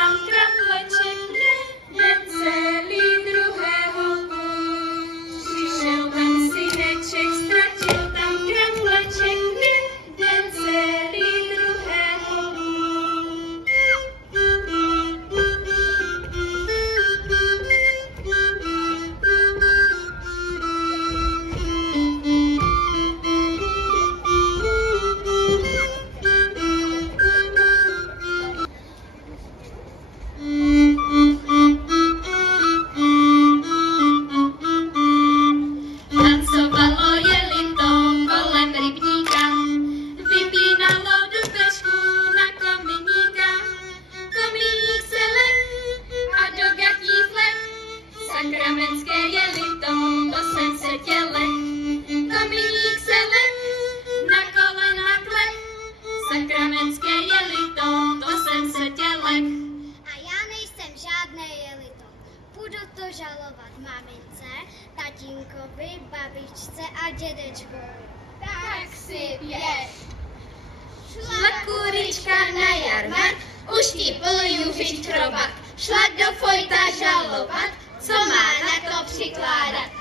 tam krafleček jeden celý druhého. Přišel tam syneček, ztratil tam krafleček jeden celý druhého. Tancovalo jelito kolem rybníka, vypínalo dubečku na kominíka. Komíník se lek a do gatí flek, sakramentské jelito, to jsem se tělek. Komíník se lek, na kolena klek, sakramentské jelito, to jsem se tělek. A já nejsem žádné jelito. Budu to žalovat mamince, tatínkovi, babičce a dědečkovi. Tak si běž. Šla kurička na jarmark, už ti poluju žít chrobak. Šla do Fojta žalovat, co má na to přikládat.